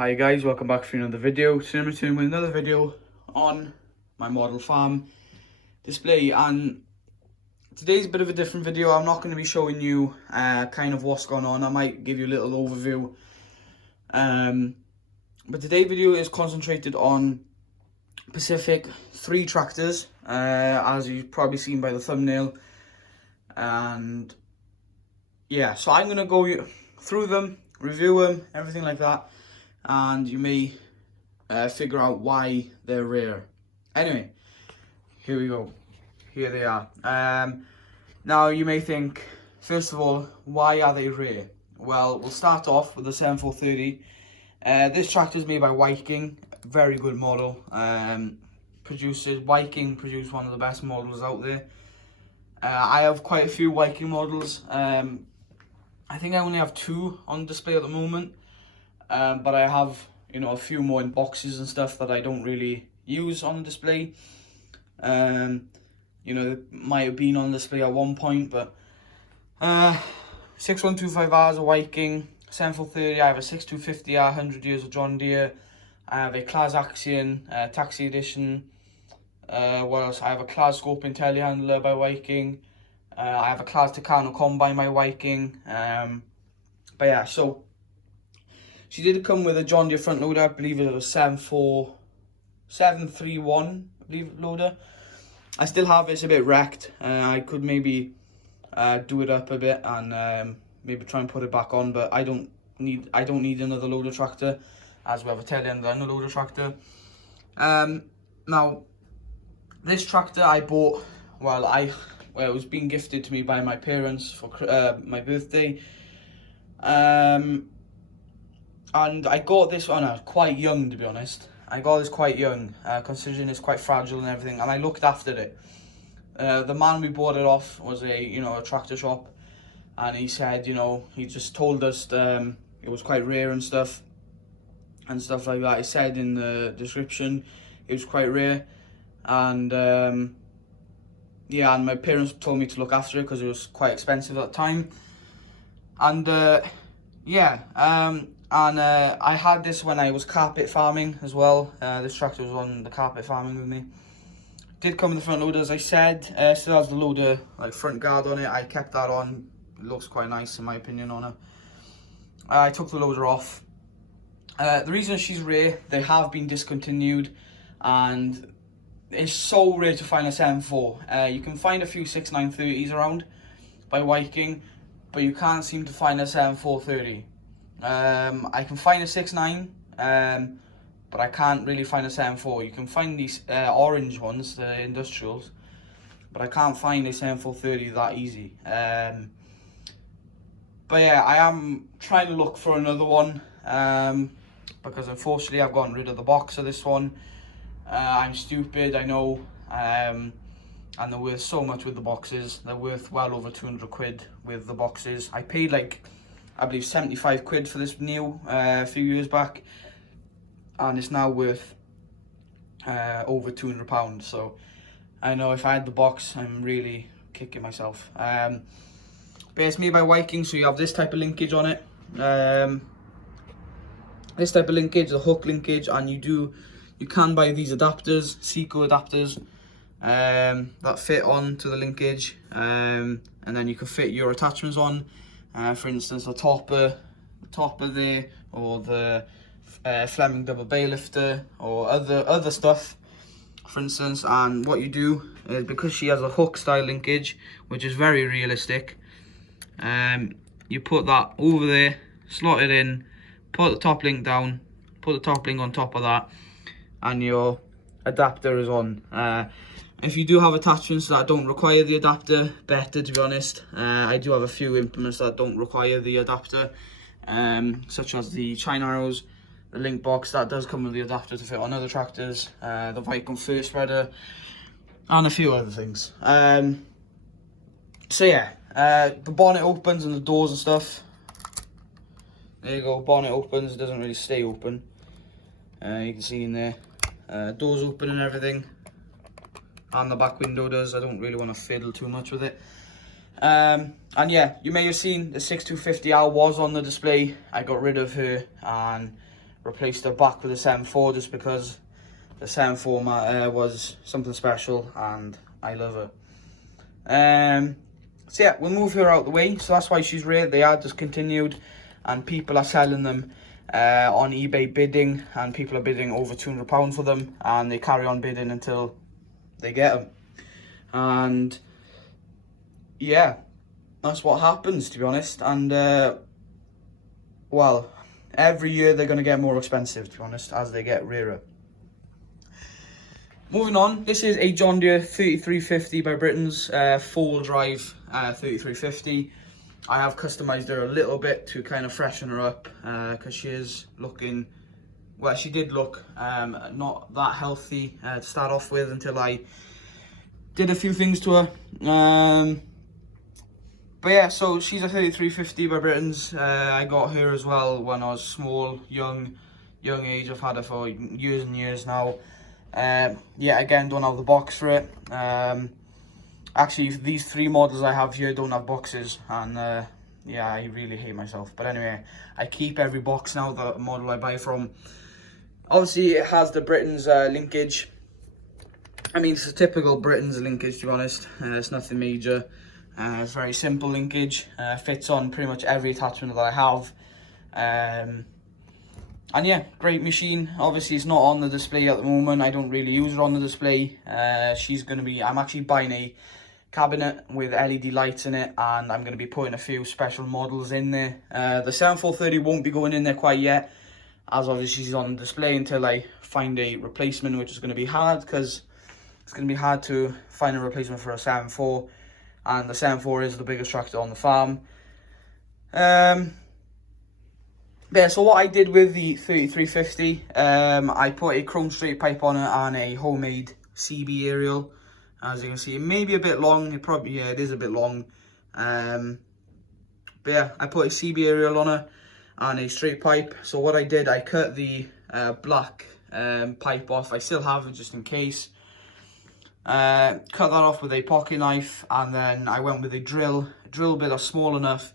Hi guys, welcome back for another video. Today I'm returning with another video on my model farm display, and today's a bit of a different video. I'm not going to be showing you kind of what's going on. I might give you a little overview, but today's video is concentrated on Pacific 3 tractors, as you've probably seen by the thumbnail. And yeah, so I'm going to go through them, review them, everything like that, and you may figure out why they're rare. Anyway, here we go. Here they are. Now you may think, first of all, why are they rare? Well, we'll start off with the 7430. This tractor is made by Viking, very good model. Viking produce one of the best models out there. I have quite a few Viking models. I think I only have 2 on display at the moment. But I have, a few more in boxes and stuff that I don't really use on display. They might have been on display at one point, but 6125R is a Viking, 7430, I have a 6250R, 100 years of John Deere, I have a Claas Axion, Taxi Edition, what else? I have a Claas Scoping Telehandler by Viking, I have a Claas Tucano Combine by Viking, but yeah, so she did come with a John Deere front loader. I believe it was 731, I believe, loader. I still have it. It's a bit wrecked. I could maybe do it up a bit and maybe try and put it back on, but I don't need another loader tractor, as we have a telehandler and a loader tractor. Now this tractor I bought, it was being gifted to me by my parents for my birthday. And I got this one quite young, to be honest. I got this quite young, considering it's quite fragile and everything, and I looked after it. The man we bought it off was a tractor shop, and he said, he just told us it was quite rare and stuff like that. He said in the description it was quite rare, and and my parents told me to look after it because it was quite expensive at the time. And I had this when I was carpet farming as well. This tractor was on the carpet farming with me. Did come with the front loader, as I said. Still has the loader front guard on it. I kept that on. It looks quite nice in my opinion on it. I took the loader off. The reason she's rare, they have been discontinued, and it's so rare to find a 7.4. You can find a few 6930s around by Viking, but you can't seem to find a 7430. I can find a 6.9, but I can't really find a 7.4. You can find these orange ones, the industrials, but I can't find a 7430 that easy. But yeah, I am trying to look for another one, because unfortunately I've gotten rid of the box of this one. I'm stupid, I know, and they're worth so much with the boxes. They're worth well over 200 quid with the boxes. I paid I believe 75 quid for this new a few years back, and it's now worth over £200. So I know if I had the box, I'm really kicking myself. But it's made by Viking, so you have this type of linkage on it. This type of linkage, the hook linkage, and you can buy these adapters, Seco adapters, that fit on to the linkage, and then you can fit your attachments on. For instance, the topper there, or the Fleming double bay lifter, or other stuff, for instance. And what you do is, because she has a hook style linkage, which is very realistic, you put that over there, slot it in, put the top link down, put the top link on top of that, and your adapter is on. If you do have attachments that don't require the adapter, better, to be honest. I do have a few implements that don't require the adapter, such as the China arrows, the link box that does come with the adapter to fit on other tractors, the Viking fur spreader, and a few other things. So yeah, the bonnet opens and the doors and stuff. There you go, bonnet opens, it doesn't really stay open. You can see in there, doors open and everything. And the back window does. I don't really want to fiddle too much with it. And yeah, you may have seen the 6250R was on the display. I got rid of her and replaced her back with a 7.4 just because the 7.4 was something special and I love her. So yeah, we'll move her out the way. So that's why she's rare. They are discontinued and people are selling them on eBay bidding, and people are bidding over £200 for them, and they carry on bidding until they get them. And yeah, that's what happens, to be honest. And well, every year they're going to get more expensive, to be honest, as they get rarer. Moving on, this is a John Deere 3350 by Britain's, 4-wheel drive 3350. I have customised her a little bit to kind of freshen her up, because she is looking, well, she did look not that healthy to start off with until I did a few things to her. But yeah, so she's a 3350 by Britain's. I got her as well when I was small, young age. I've had her for years and years now. Yeah, again, don't have the box for it. Actually, these 3 models I have here don't have boxes, and yeah, I really hate myself. But anyway, I keep every box now, the model I buy from. Obviously, it has the Britain's linkage. I mean, it's a typical Britain's linkage, to be honest. It's nothing major. It's very simple linkage. Fits on pretty much every attachment that I have. And yeah, great machine. Obviously, it's not on the display at the moment. I don't really use it on the display. She's going to be, I'm actually buying a cabinet with LED lights in it, and I'm going to be putting a few special models in there. The 7430 won't be going in there quite yet, as obviously she's on display, until I find a replacement, which is going to be hard, because it's going to be hard to find a replacement for a 7.4, and the 7.4 is the biggest tractor on the farm. Yeah, so what I did with the 3350, I put a chrome straight pipe on it and a homemade CB aerial. As you can see, it may be a bit long. It probably, yeah, it is a bit long. But yeah, I put a CB aerial on it and a straight pipe. So what I did, I cut the black pipe off. I still have it just in case. Cut that off with a pocket knife, and then I went with a drill bit that's small enough.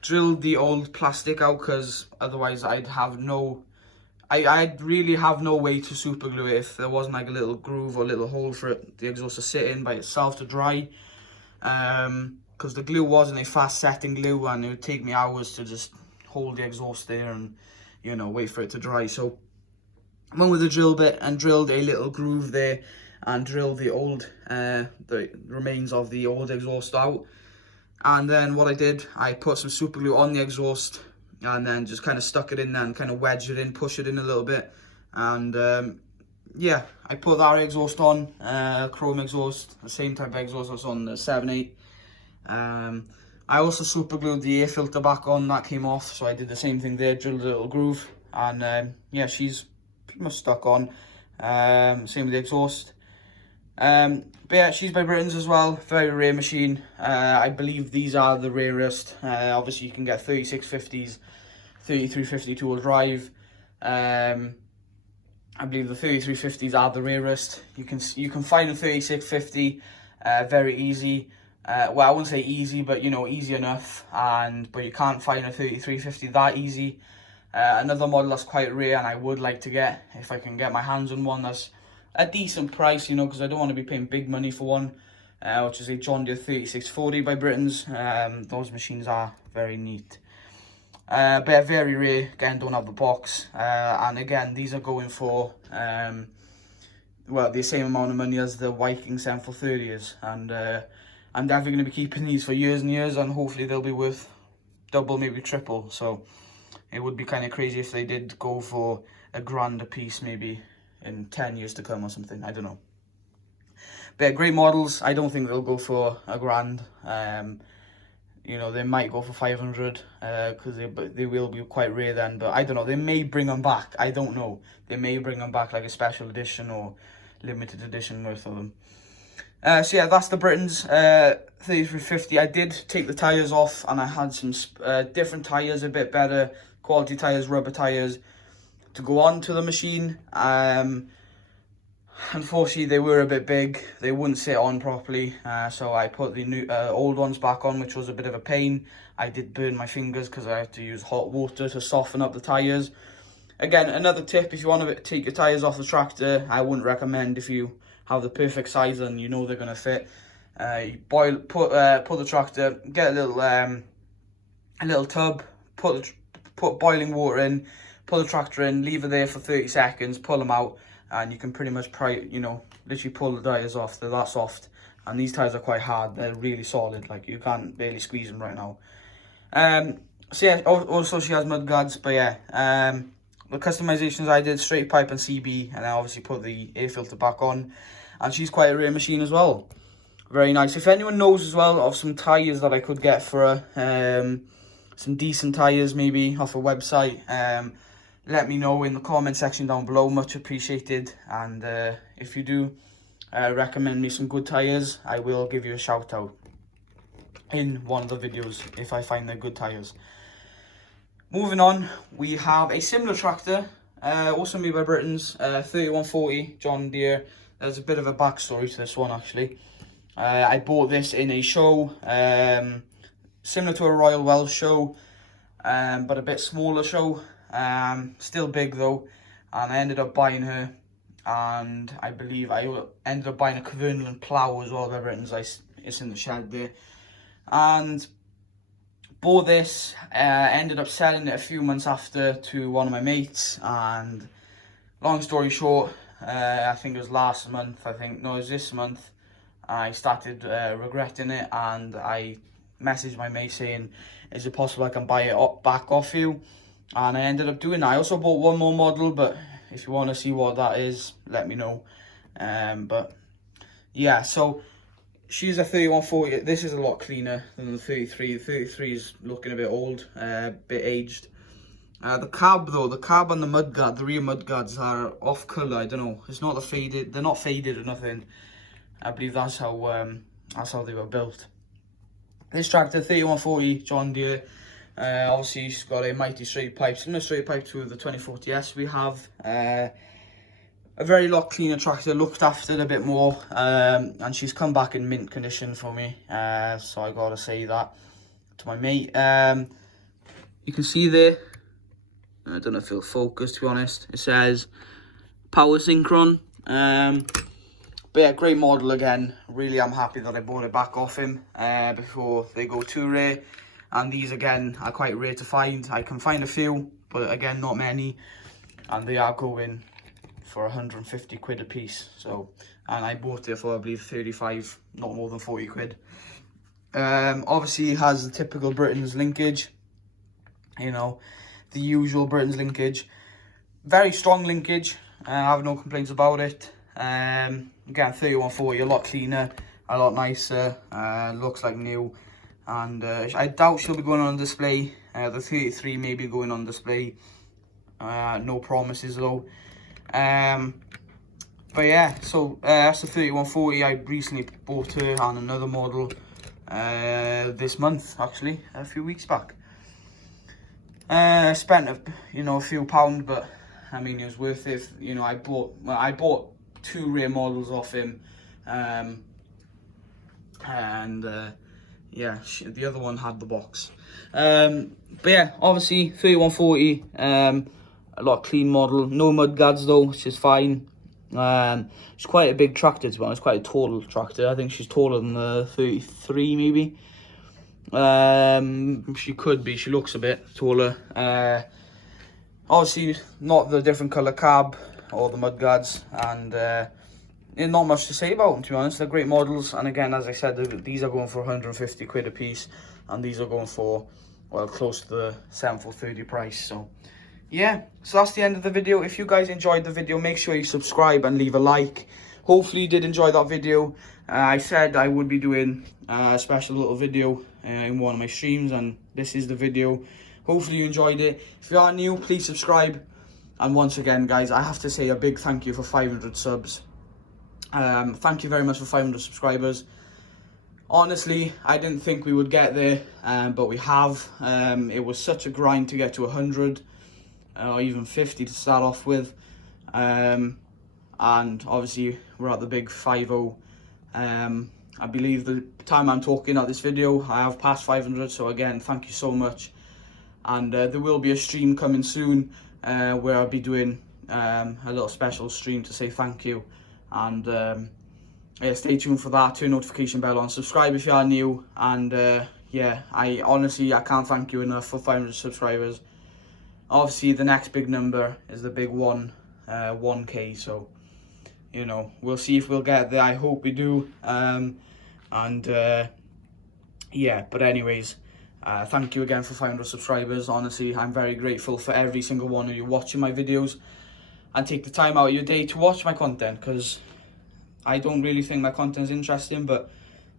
Drilled the old plastic out, because otherwise I'd really have no way to super glue it if there wasn't like a little groove or a little hole for the exhaust to sit in by itself to dry. Because the glue wasn't a fast setting glue, and it would take me hours to just hold the exhaust there and, you know, wait for it to dry. So I went with the drill bit and drilled a little groove there, and drilled the old the remains of the old exhaust out. And then what I did, I put some super glue on the exhaust, and then just kind of stuck it in there and kind of wedged it in, push it in a little bit. And yeah, I put that exhaust on, chrome exhaust, the same type of exhaust that's on the 7.8. I also super glued the air filter back on, that came off, so I did the same thing there, drilled a little groove, and yeah, she's pretty much stuck on. Same with the exhaust. But yeah, she's by Britain's as well, very rare machine. I believe these are the rarest. Obviously you can get 3650s, 3350 2-wheel drive. I believe the 3350s are the rarest. You can find a 3650 very easy. Well, I wouldn't say easy, but you know, easy enough. But you can't find a 3350 that easy. Another model that's quite rare, and I would like to get, if I can get my hands on one that's a decent price, you know, because I don't want to be paying big money for one, which is a John Deere 3640 by Britain's. Those machines are very neat. But very rare, again, don't have the box. And again, these are going for, well, the same amount of money as the Viking 7430 is. And I'm definitely going to be keeping these for years and years, and hopefully they'll be worth double, maybe triple. So it would be kind of crazy if they did go for £1,000 a piece, maybe in 10 years to come or something, I don't know. But yeah, great models. I don't think they'll go for £1,000. You know, they might go for 500, because they will be quite rare then. But I don't know, they may bring them back. I don't know. They may bring them back like a special edition or limited edition worth of them. So yeah, that's the Britain's 3350. I did take the tyres off, and I had some different tyres, a bit better quality tyres, rubber tyres, to go on to the machine. Unfortunately, they were a bit big. They wouldn't sit on properly, so I put the new old ones back on, which was a bit of a pain. I did burn my fingers because I had to use hot water to soften up the tyres. Again, another tip, if you want to take your tyres off the tractor, I wouldn't recommend if you have the perfect size and you know they're going to fit. You put the tractor, get a little tub, put boiling water in, pull the tractor in, leave it there for 30 seconds, pull them out, and you can pretty much literally pull the tyres off. They're that soft, and these tyres are quite hard. They're really solid, like you can't barely squeeze them right now. So yeah, also she has mud guards, but yeah, the customizations I did, straight pipe and CB, and I obviously put the air filter back on, and she's quite a rare machine as well. Very nice. If anyone knows as well of some tyres that I could get for her, some decent tyres maybe off a website, let me know in the comment section down below, much appreciated. And if you do recommend me some good tyres, I will give you a shout out in one of the videos if I find they're good tyres. Moving on, we have a similar tractor, also made by Britons, 3140 John Deere. There's a bit of a backstory to this one actually. I bought this in a show, similar to a Royal Welsh show, but a bit smaller show. Still big though, and I ended up buying her, and I believe I ended up buying a Cavernland plough as well by Britons. It's in the shed there, and bought this, ended up selling it a few months after to one of my mates, and long story short, I think it was last month, it was this month, I started regretting it, and I messaged my mate saying, is it possible I can buy it back off you? And I ended up doing that. I also bought one more model, but if you want to see what that is, let me know. But yeah, so she's a 3140. This is a lot cleaner than the 33. The 33 is looking a bit old, a bit aged. The cab though, the cab and the mudguard, the rear mudguards are off colour. I don't know. It's not the faded. They're not faded or nothing. I believe that's how they were built. This tractor, 3140 John Deere. Obviously, she's got a mighty straight pipe, similar straight pipe to the 2040S we have. A very lot cleaner tractor, looked after a bit more, and she's come back in mint condition for me. So I gotta say that to my mate. You can see there, I don't know if it'll focus to be honest, it says power synchron. But yeah, great model again. Really, I'm happy that I bought it back off him before they go too rare. And these again are quite rare to find. I can find a few, but again, not many. And they are going for 150 quid a piece. So, and I bought it for I believe 35, not more than 40 quid. Obviously, it has the typical Britons linkage. You know, the usual Britons linkage. Very strong linkage. I have no complaints about it. Again, 3140, a lot cleaner, a lot nicer, looks like new, and I doubt she'll be going on display. The 33 may be going on display, no promises though. But yeah, so that's the 3140. I recently bought her on another model this month, actually, a few weeks back. I spent a few pounds, but I mean it was worth it. You know, I bought two rare models off him, yeah, the other one had the box. But yeah, obviously 3140, a lot of clean model, no mud guards though, which is fine. She's quite a big tractor to be honest, quite a tall tractor. I think she's taller than the 33 maybe. She could be, she looks a bit taller. Obviously not the different colour cab or the mud guards, and there's not much to say about them to be honest. They're great models, and again, as I said, these are going for 150 quid a piece, and these are going for, well, close to the 7430 price. So yeah, so that's the end of the video. If you guys enjoyed the video, make sure you subscribe and leave a like. Hopefully you did enjoy that video. I said I would be doing a special little video in one of my streams, and this is the video. Hopefully you enjoyed it. If you are new, please subscribe. And once again, guys, I have to say a big thank you for 500 subs. Thank you very much for 500 subscribers. Honestly, I didn't think we would get there, but we have. It was such a grind to get to 100, or even 50 to start off with. And obviously, we're at the big 50. I believe the time I'm talking at this video, I have passed 500. So again, thank you so much. And there will be a stream coming soon. where I'll be doing a little special stream to say thank you. And yeah, stay tuned for that. Turn notification bell on, subscribe if you are new, and yeah, I honestly can't thank you enough for 500 subscribers. Obviously the next big number is the big 1K, so you know, we'll see if we'll get there. I hope we do. Yeah, but anyways, thank you again for 500 subscribers. Honestly, I'm very grateful for every single one of you watching my videos and take the time out of your day to watch my content, because I don't really think my content is interesting, but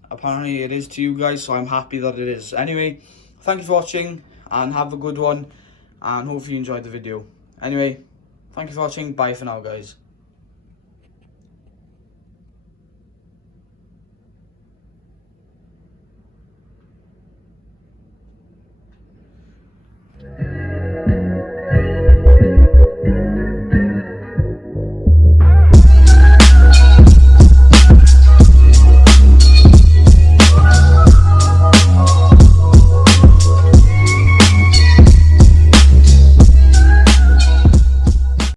apparently it is to you guys, so I'm happy that it is. Anyway, thank you for watching and have a good one, and hopefully you enjoyed the video. Anyway, thank you for watching. Bye for now, guys.